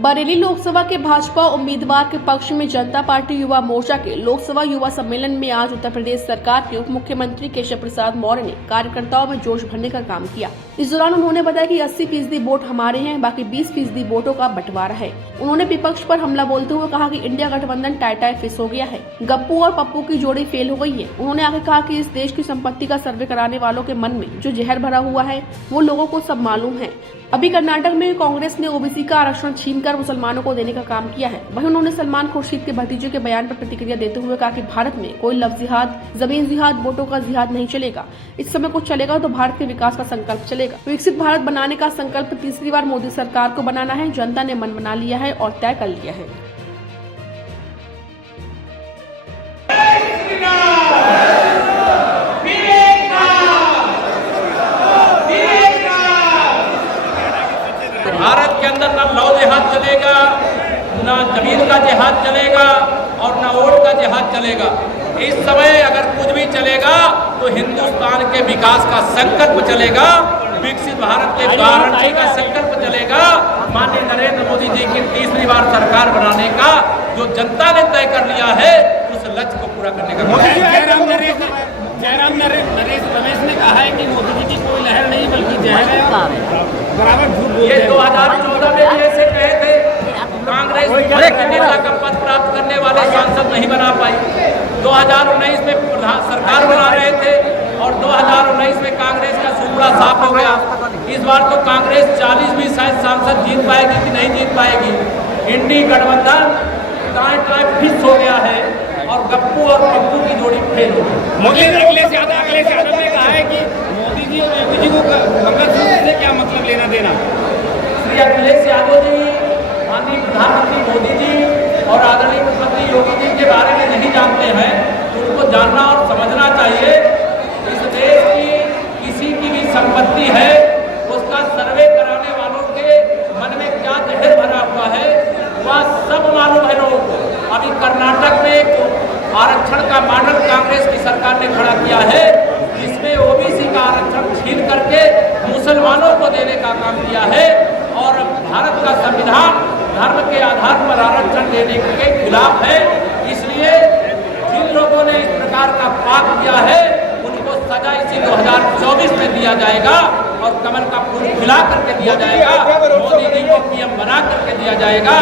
बरेली लोकसभा के भाजपा उम्मीदवार के पक्ष में जनता पार्टी युवा मोर्चा के लोकसभा युवा सम्मेलन में आज उत्तर प्रदेश सरकार के उप मुख्यमंत्री केशव प्रसाद मौर्य ने कार्यकर्ताओं में जोश भरने का काम किया। इस दौरान उन्होंने बताया कि 80% वोट हमारे हैं, बाकी 20% वोटों का बंटवारा है। उन्होंने विपक्ष पर हमला बोलते हुए कहा कि इंडिया गठबंधन टाई फिस हो गया है, गप्पू और पप्पू की जोड़ी फेल हो गई है। उन्होंने आगे कहा कि इस देश की संपत्ति का सर्वे कराने वालों के मन में जो जहर भरा हुआ है वो लोगों को सब मालूम है। अभी कर्नाटक में कांग्रेस ने ओबीसी का आरक्षण छीनकर मुसलमानों को देने का काम किया है। वहीं उन्होंने सलमान खुर्शीद के भतीजे के बयान पर प्रतिक्रिया देते हुए कहा कि भारत में कोई लफ्ज़ जिहाद, जमीन जिहाद, वोटों का जिहाद नहीं चलेगा। इस समय कुछ चलेगा तो भारत के विकास का संकल्प चलेगा। विकसित भारत बनाने का संकल्प तीसरी बार मोदी सरकार को बनाना है। जनता ने मन बना लिया है और तय कर लिया है। भारत के अंदर ना लौ जिहाद चलेगा, ना जमीन का जिहाद चलेगा और ना वोट का जिहाद चलेगा। इस समय अगर कुछ भी चलेगा तो हिंदुस्तान के विकास का संकल्प चलेगा, विकसित भारत के गारंटी का संकल्प चलेगा। माननीय नरेंद्र मोदी जी की तीसरी बार सरकार बनाने का जो जनता ने तय कर लिया है उस लक्ष्य को पूरा करने का जयराम नरेश रमेश ने कहा है कि मोदी जी की कोई लहर नहीं बल्कि जहर है। बराबर झूठ बोल रहे हैं। ये 2014 में भी ऐसे कहे थे। कांग्रेस के नेता का पद प्राप्त करने वाले सांसद नहीं बना पाई। 2019 में सरकार बना रहे थे और 2019 में कांग्रेस का सुपड़ा साफ हो गया। इस बार तो कांग्रेस 40 भी शायद सांसद जीत पाएगी कि नहीं जीत पाएगी। इंडी गठबंधन टाई फिस हो गया है और गप्पू और पप्पू की जोड़ी फेल हो गई। अखिलेश यादव ने कहा है कि मोदी जी और योगी जी को मंगलसूत्र से क्या मतलब लेना देना। श्री अखिलेश यादव जी माननीय प्रधानमंत्री मोदी जी और आदरणीय मुख्यमंत्री योगी जी के बारे में नहीं जानते हैं तो उनको जानना और समझना चाहिए। इस देश की किसी की भी संपत्ति है उसका सर्वे कराने वालों के मन में क्या जहर भरा हुआ है वह सब मालूम है लोगों को। अभी कर्नाटक में आरक्षण का मॉडल कांग्रेस की सरकार ने खड़ा किया है, जिसमें ओबीसी का आरक्षण छीन करके मुसलमानों को देने का काम किया है और भारत का संविधान धर्म के आधार पर आरक्षण देने के खिलाफ है। इसलिए जिन लोगों ने इस प्रकार का पाप किया है उनको सजा इसी 2024 में दिया जाएगा और कमल का फूल खिला करके दिया जाएगा। मोदी जी को पीएम बना करके दिया जाएगा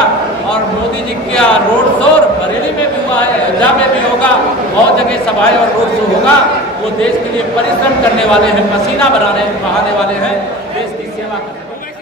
और मोदी जी का रोड शो बरेली में भी हुआ है, अयोध्या में भी होगा, बहुत जगह सभाएं और रोड शो होगा। वो देश के लिए परिश्रम करने वाले हैं, पसीना बहाने वाले हैं, देश की सेवा करने वाले हैं।